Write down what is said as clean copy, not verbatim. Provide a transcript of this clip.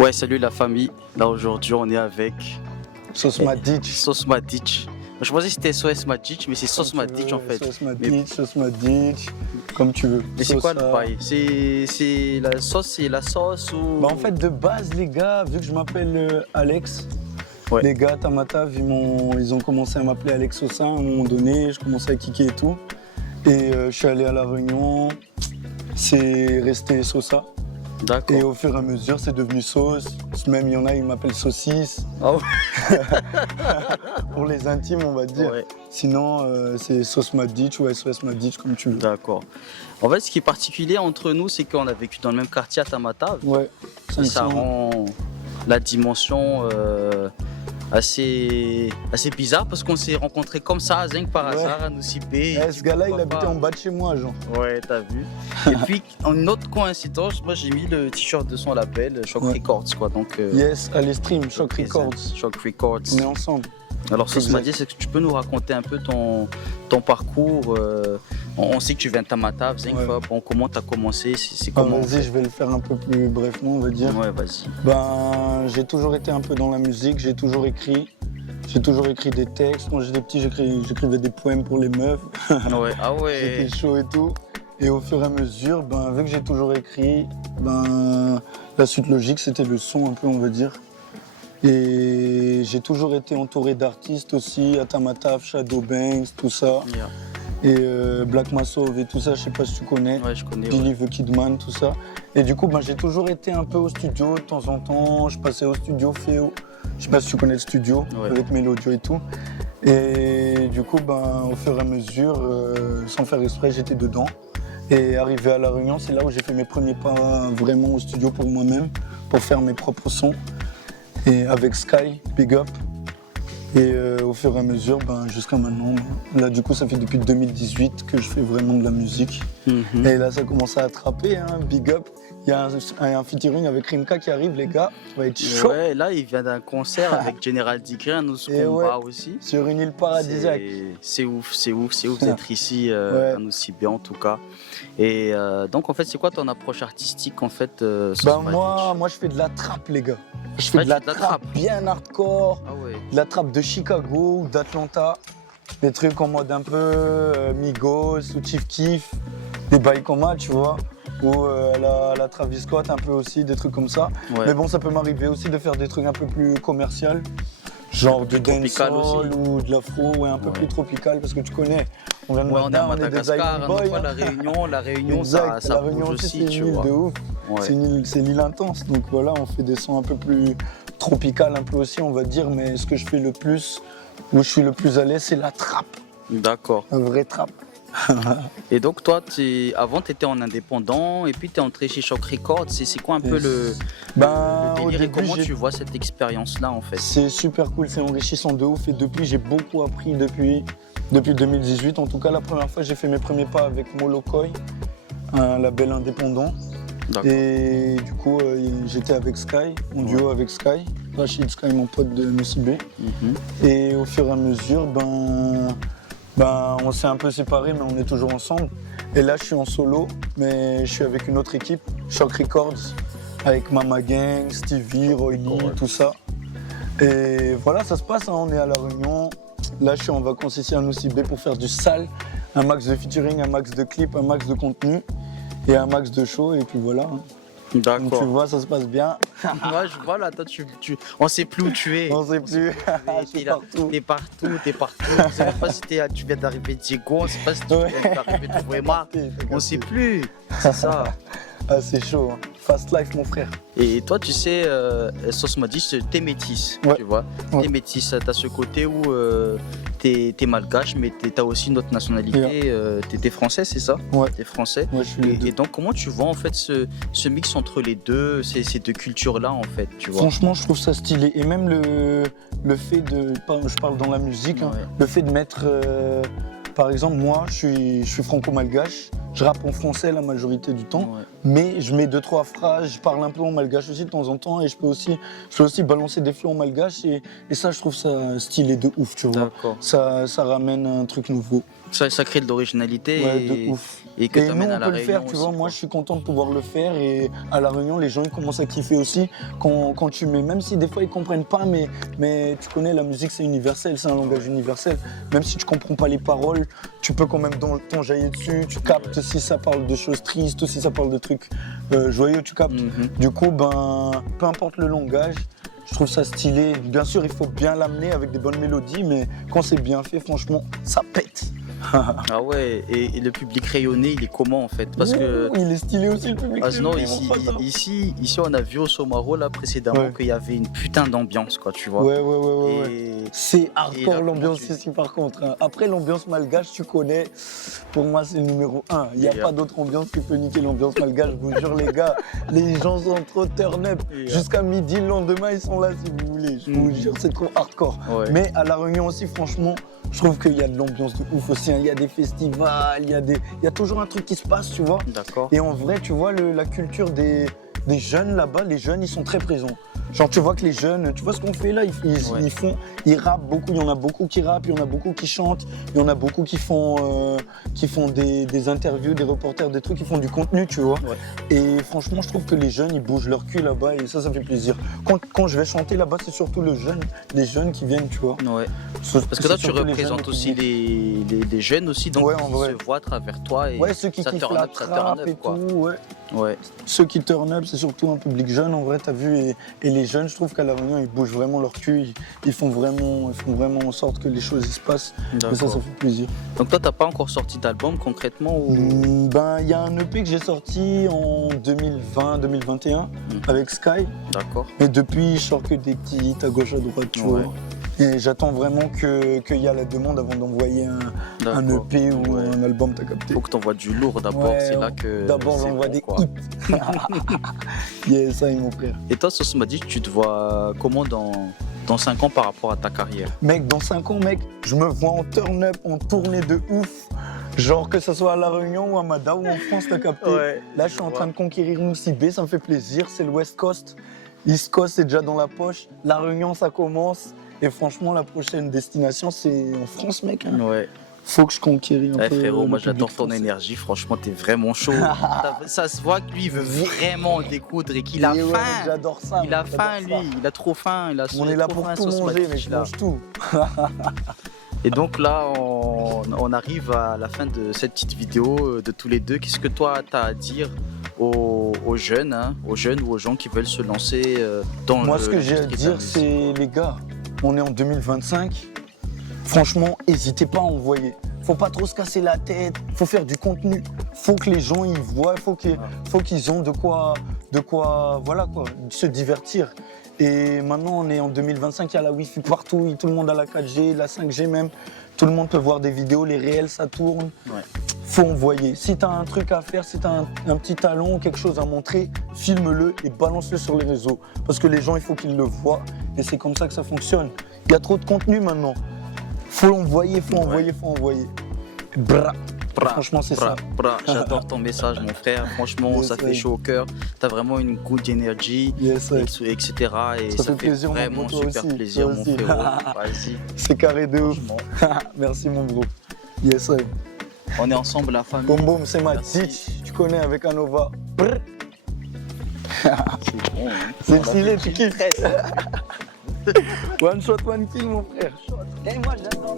Ouais, salut la famille. Là aujourd'hui, on est avec Sauce Madic. Sauce Madic. Je pensais que c'était SOS Madic, mais c'est Sauce Madic en fait. Sauce Madic, Sauce Madic, comme tu veux. Mais c'est quoi le bail? C'est la sauce ou... Bah en fait, de base, les gars, vu que je m'appelle Alex, ouais. Les gars, Tamatave, ils ont commencé à m'appeler Alex Sosa à un moment donné. Je commençais à kicker et tout. Et je suis allé à La Réunion, c'est resté Sosa. D'accord. Et au fur et à mesure, c'est devenu sauce. Même il y en a, ils m'appellent saucisse. Ah ouais. Pour les intimes, on va dire. Ouais. Sinon, c'est Sauce Madic ou SOS Madic, comme tu veux. D'accord. En fait, ce qui est particulier entre nous, c'est qu'on a vécu dans le même quartier à Tamatave. Ouais. Et ça rend la dimension assez bizarre parce qu'on s'est rencontrés comme ça, zinc par hasard, à Nosibé. Ce gars-là, il habitait en bas de chez moi, genre. Ouais, t'as vu. Et puis, une autre coïncidence, moi j'ai mis le t-shirt de son label, Shock Records, quoi. Donc, yes, allez stream, Shock Records. Shock Records. On est ensemble. Alors, Sauce Madic, est-ce que tu peux nous raconter un peu ton parcours? On sait que tu viens de Tamatave, comment tu as commencé? C'est comment? Vas-y, je vais le faire un peu plus brefement, on va dire. Ouais, vas-y. Ben, j'ai toujours été un peu dans la musique, j'ai toujours écrit des textes. Quand j'étais petit, j'écrivais des poèmes pour les meufs. Ouais, ah ouais. J'étais chaud et tout. Et au fur et à mesure, ben, vu que j'ai toujours écrit, ben, la suite logique, c'était le son un peu, on va dire. Et j'ai toujours été entouré d'artistes aussi, à Tamatave, Shadow Banks, tout ça. Yeah. Et Black Massov et tout ça, je sais pas si tu connais. Ouais, je connais. Billy the Kidman, tout ça. Et du coup, ben, j'ai toujours été un peu au studio de temps en temps. Je passais au studio Féo. Je sais pas si tu connais le studio, avec Melodio et tout. Et du coup, ben, au fur et à mesure, sans faire exprès, j'étais dedans. Et arrivé à La Réunion, c'est là où j'ai fait mes premiers pas vraiment au studio pour moi-même, pour faire mes propres sons. Et avec Sky, Big Up. Et au fur et à mesure, ben, jusqu'à maintenant, là du coup ça fait depuis 2018 que je fais vraiment de la musique. Et là ça commence à attraper, hein, Big Up. Il y a un featuring avec Rimka qui arrive, les gars, ça va être chaud. Ouais, là il vient d'un concert avec General Degré, un autre combat aussi. Sur une île paradisiaque. C'est ouf d'être ici à Nosibé en tout cas. Et donc en fait c'est quoi ton approche artistique en fait? Moi je fais de la trappe, les gars. Je fais de la trappe bien hardcore, de la trappe de Chicago ou d'Atlanta, des trucs en mode un peu Migos ou Chief Keef, des bails comme ça, tu vois, ou la Travis Scott un peu aussi, des trucs comme ça. Ouais. Mais bon, ça peut m'arriver aussi de faire des trucs un peu plus commercial, genre du dancehall ou de l'afro, un peu plus tropical, parce que tu connais, on vient de Madagascar, on est des Island Boys. La Réunion, exact, ça Réunion bouge aussi, c'est une île de ouf. Ouais. C'est une île intense, donc voilà, on fait des sons un peu plus tropical, un peu aussi, on va dire, mais ce que je fais le plus, où je suis le plus à l'aise, c'est la trappe. D'accord. Un vrai trappe. Et donc toi, avant tu étais en indépendant et puis tu es entré chez Shock Records, c'est quoi un peu le délire et comment tu vois cette expérience-là en fait? C'est super cool, c'est enrichissant de ouf et depuis j'ai beaucoup appris depuis 2018. En tout cas, la première fois j'ai fait mes premiers pas avec Molokoy, un label indépendant. Et du coup, j'étais avec Sky, mon duo avec Sky, Rachid Sky, mon pote de Nosibé. Et au fur et à mesure, on s'est un peu séparés, mais on est toujours ensemble. Et là, je suis en solo, mais je suis avec une autre équipe, Shock Records, avec Mama Gang, Stevie, Royly, tout ça. Et voilà, ça se passe, hein, on est à La Réunion. Là, je suis en vacances ici à Nosibé pour faire du sale, un max de featuring, un max de clips, un max de contenu. Et un max de show et puis voilà. D'accord. Donc tu vois, ça se passe bien. Moi je vois là, toi on sait plus où tu es. On sait plus. T'es partout. On sait même pas si tu viens d'arriver de Diego, on sait pas si tu viens d'arriver de Vraiment. On sait plus. C'est ça. Ah, c'est chaud, hein. Fast life mon frère. Et toi tu sais, Sauce Madic, t'es métisse, tu vois. T'es métisse, t'as ce côté où t'es malgache, mais t'as aussi une autre nationalité. T'es français, c'est ça? Ouais. T'es français. Ouais, je suis les deux. Et donc comment tu vois en fait ce mix entre les deux, ces deux cultures-là en fait, tu vois? Franchement, je trouve ça stylé. Et même le fait de, je parle dans la musique, hein, le fait de mettre, par exemple, moi, je suis franco-malgache, je rappe en français la majorité du temps. mais je mets 2-3 phrases, je parle un peu en malgache aussi de temps en temps et je peux aussi balancer des flots en malgache et ça, je trouve ça stylé de ouf, tu vois. Ça ramène un truc nouveau. Ça crée de l'originalité de ouf. Et que tu amènes à La Réunion. On peut le faire, tu vois. Moi, je suis content de pouvoir le faire et à La Réunion, les gens ils commencent à kiffer aussi quand tu mets, même si des fois ils comprennent pas, mais tu connais, la musique c'est universel, c'est un langage universel. Même si tu comprends pas les paroles, tu peux quand même t'enjailler dessus, tu captes si ça parle de choses tristes ou si ça parle de trucs joyeux, tu captes. Du coup, peu importe le langage, je trouve ça stylé. Bien sûr, il faut bien l'amener avec des bonnes mélodies, mais quand c'est bien fait, franchement, ça pète. Ah ouais, et le public rayonné, il est comment en fait? Parce que il est stylé aussi le public. Sinon, ici, on a vu au Somaro là précédemment qu'il y avait une putain d'ambiance, quoi, tu vois. Ouais. C'est hardcore l'ambiance ici par contre. Hein. Après l'ambiance malgache, tu connais, pour moi c'est le numéro 1. Il n'y a pas d'autre ambiance qui peut niquer l'ambiance malgache, je vous jure les gars. Les gens sont trop turn up. Jusqu'à midi le lendemain, ils sont là si vous voulez. Je vous jure, c'est trop hardcore. Mais à La Réunion aussi, franchement, je trouve qu'il y a de l'ambiance de ouf aussi. Il y a des festivals, il y a toujours un truc qui se passe, tu vois. Et en vrai, tu vois, la culture des jeunes là-bas, les jeunes, ils sont très présents. Genre, tu vois que les jeunes, tu vois ce qu'on fait là, ils rappent beaucoup. Il y en a beaucoup qui rappent, il y en a beaucoup qui chantent, il y en a beaucoup qui font des interviews, des reporters, des trucs, qui font du contenu, tu vois. Et franchement, je trouve que les jeunes, ils bougent leur cul là-bas et ça fait plaisir. Quand je vais chanter là-bas, c'est surtout les jeunes qui viennent, tu vois. Parce que là, tu représentes aussi les jeunes aussi, donc qui se voient à travers toi et ceux qui kiffent la trap et tout, Ceux qui turn up, c'est surtout un public jeune, en vrai, t'as vu, et les jeunes, je trouve qu'à La Réunion, ils bougent vraiment leur cul, ils font vraiment en sorte que les choses se passent, et ça fait plaisir. Donc toi, t'as pas encore sorti d'album concrètement ou... Il y a un EP que j'ai sorti en 2020-2021 avec Sky. Et depuis, je sors que des petits hits à gauche, à droite, tu vois. Et j'attends vraiment qu'il y a la demande avant d'envoyer un EP ou un album, t'as capté. Faut que t'envoies du lourd d'abord, c'est là que... D'abord, j'envoie des hits. Ça, mon frère. Et toi, Sauce m'a dit, tu te vois comment dans 5 ans par rapport à ta carrière? Mec, dans 5 ans, je me vois en turn-up, en tournée de ouf. Genre que ce soit à La Réunion ou à Mada ou en France, t'as capté. Là, je suis en train de conquérir Moussi B, ça me fait plaisir. C'est le West Coast. East Coast, c'est déjà dans la poche. La Réunion, ça commence. Et franchement, la prochaine destination, c'est en France, mec. Faut que je conquéris un peu. Frérot, moi j'adore ton énergie, franchement, t'es vraiment chaud. Ça se voit que lui, il veut vraiment découdre et qu'il a faim. J'adore ça. Il a faim, lui, il a trop faim. On est là pour tout manger, mais je mange tout. Et donc là, on arrive à la fin de cette petite vidéo de tous les deux. Qu'est-ce que toi, t'as à dire aux jeunes, ou aux gens qui veulent se lancer dans Moi, ce que j'ai à dire, c'est les gars, on est en 2025. Franchement, n'hésitez pas à envoyer. Faut pas trop se casser la tête, faut faire du contenu. Faut que les gens y voient, faut qu'ils ont de quoi se divertir. Et maintenant, on est en 2025, il y a la Wi-Fi partout, tout le monde a la 4G, la 5G même. Tout le monde peut voir des vidéos, les réels, ça tourne. Faut envoyer. Si tu as un truc à faire, si tu as un petit talent, quelque chose à montrer, filme-le et balance-le sur les réseaux. Parce que les gens, il faut qu'ils le voient. Et c'est comme ça que ça fonctionne. Il y a trop de contenu maintenant. Faut envoyer. Franchement, c'est ça. J'adore ton message, mon frère. Franchement, ça fait chaud au cœur. Tu as vraiment une good energy, etc. Et ça fait vraiment super plaisir, mon frérot. C'est carré de ouf. Merci, mon bro. Yes, ouais. On est ensemble, la famille. Boum boum, c'est ma ditch. Tu connais avec Anova. C'est bon. C'est stylé, tu kiffes. One shot, one kill, mon frère. Et moi, j'adore.